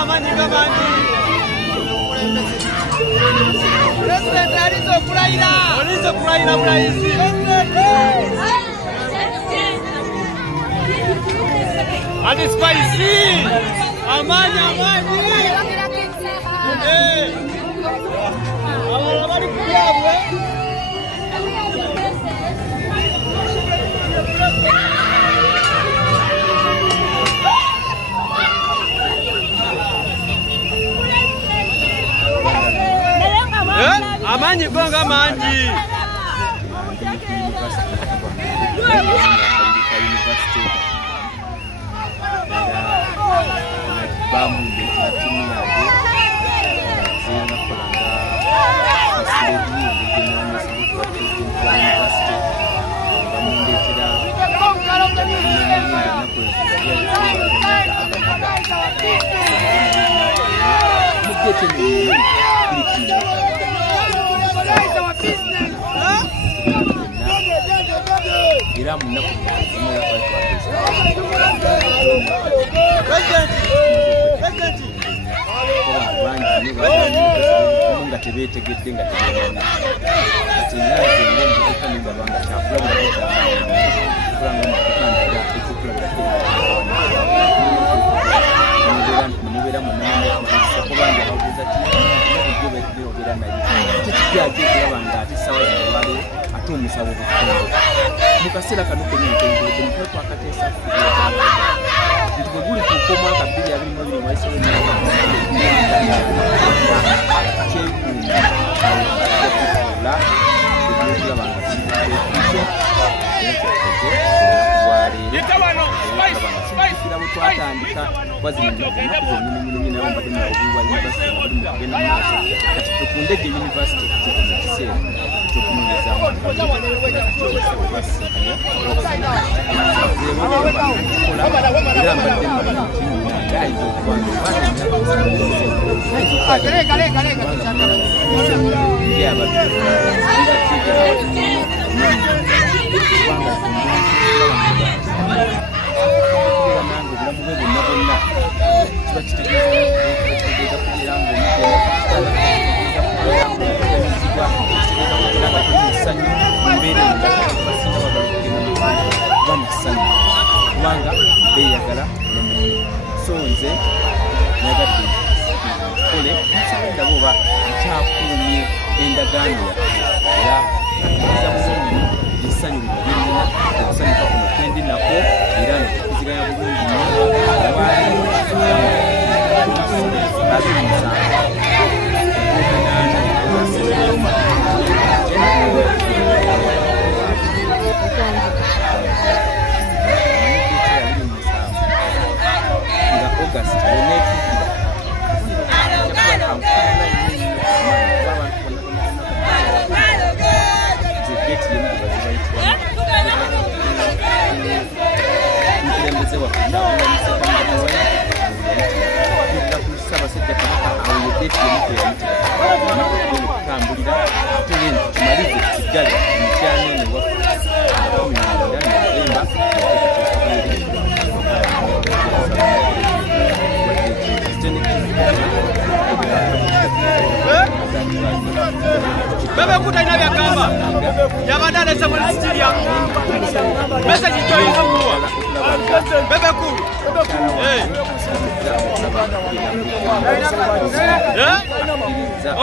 amanyika mangi. President alizo kulaira. Alizo kulaira mulaisi. Adi spicy. Amanya amani. Abali kuyawe. Amanyi gonga manji. Mukasira kanuko ni kwa kwa katesa ndikuguli kukoma kabili ya bino bino waise ni Bebe kuta inavya kamba ya badala Samuel Stilia message join kuwa bebe ku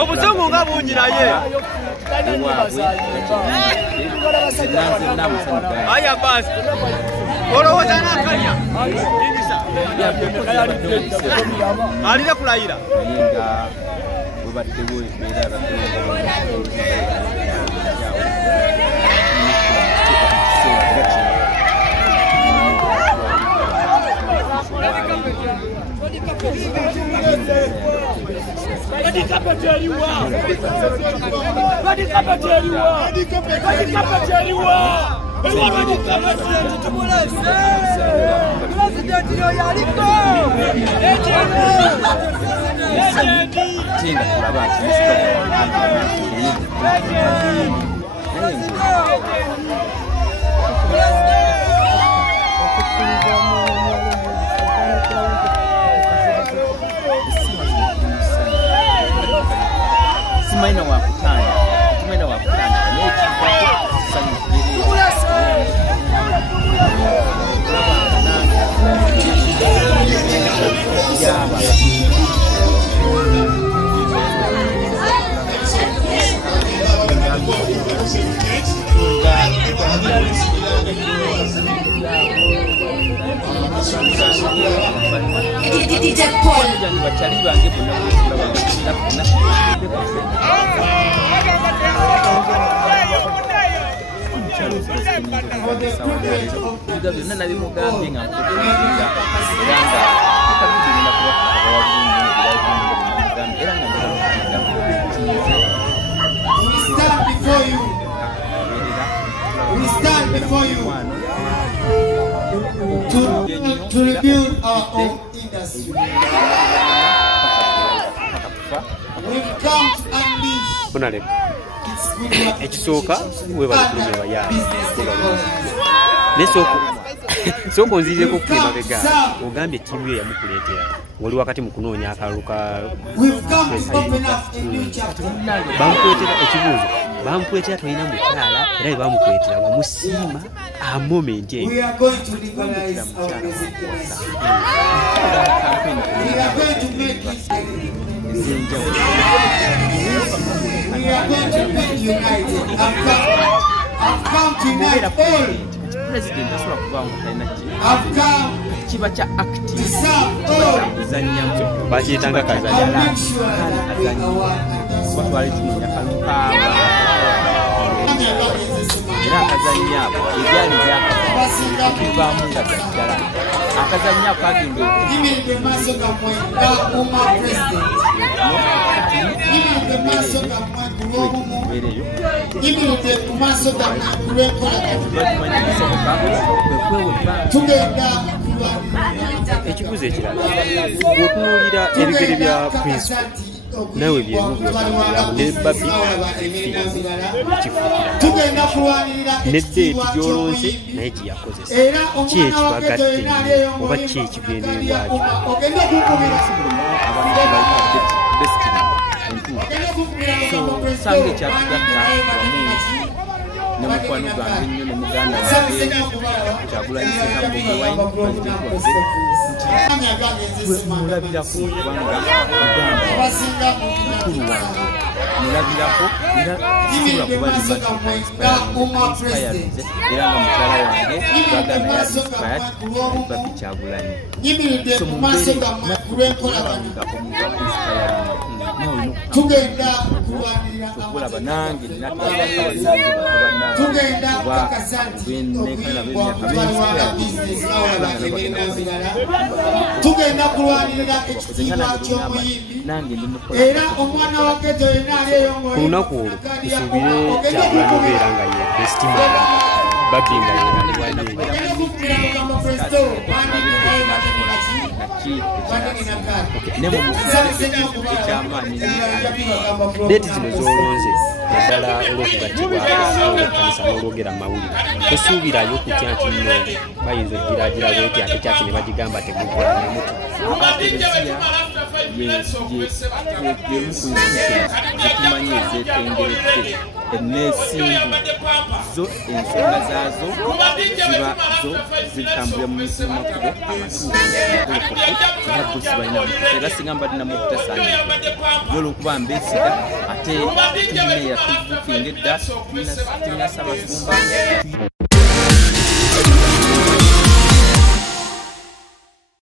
obuzungu nga bunyira ye aya basi olowoza nakanya ingisa alile kulayira DJ Paul. We stand before you to rebuild our own industry. We've come to unleash. Ekisooka webale kulumya bayambi nesooka onzirireko kwemabega ogambye ttiimu ye yamukuleetera oli wakati mu kunoonya akalulu ka bamukuleetera ekibuuzo bamukuleetera tolina mukyala era bwe bamukuleetera wamusiima amomenti eyo We are going to make united. I've come tonight all. I've come to serve all. bakiyitanga kazanya I'll make sure that we are one. era akazanya ako ebyali byakavaamu nga gaddala akazanya ako agenda ekibuzo ekirala bw'otunuulira ebigere bya principal nawe byemu byotambulira ne babi kifuukira ne deeti gy'olonze naye giyakozesa ki ekibagatte oba ki ekigendererwakyo sanga ekyatugatta wamu ne mukwano gwange nnyo ne muganda wange Kyagulanyi Ssentamu Bobi Wine president waffe mulabirako kubanga mukulu wange mulabirako era kisobola kuba inspired era nga mukyala wange twagana yali inspired Babi Kyagulanyi so mumbeere nakulengako omuntu inspired tugenda kulwanira okulaba nange tugenda kulwanirira ekitiibwa ky'omuyimbi era omwana wa Geto yenna aliyeyongola ku lunaku olwo tusuubire Kyagulanyi obeera nga ye bestima Babi nga deeti zino z'olonze naddala olw'okugattibwa ekkanisa n'olwogera mu mawulire tosuubirayo kutya nti nno bayinza ogiragira bweti ate kyaki ne bagigamba temukola nemuti zetumanyi ezetengeredde eneesimbu zo ensonga zaazo ziba zo zitambulira mu makubo amatuufu era bosi balina mukuta era singa mbadde namu okutasaanira olw'okuba mbeesiga ate tulina eyatubukinga edda tulina Ssaabasumba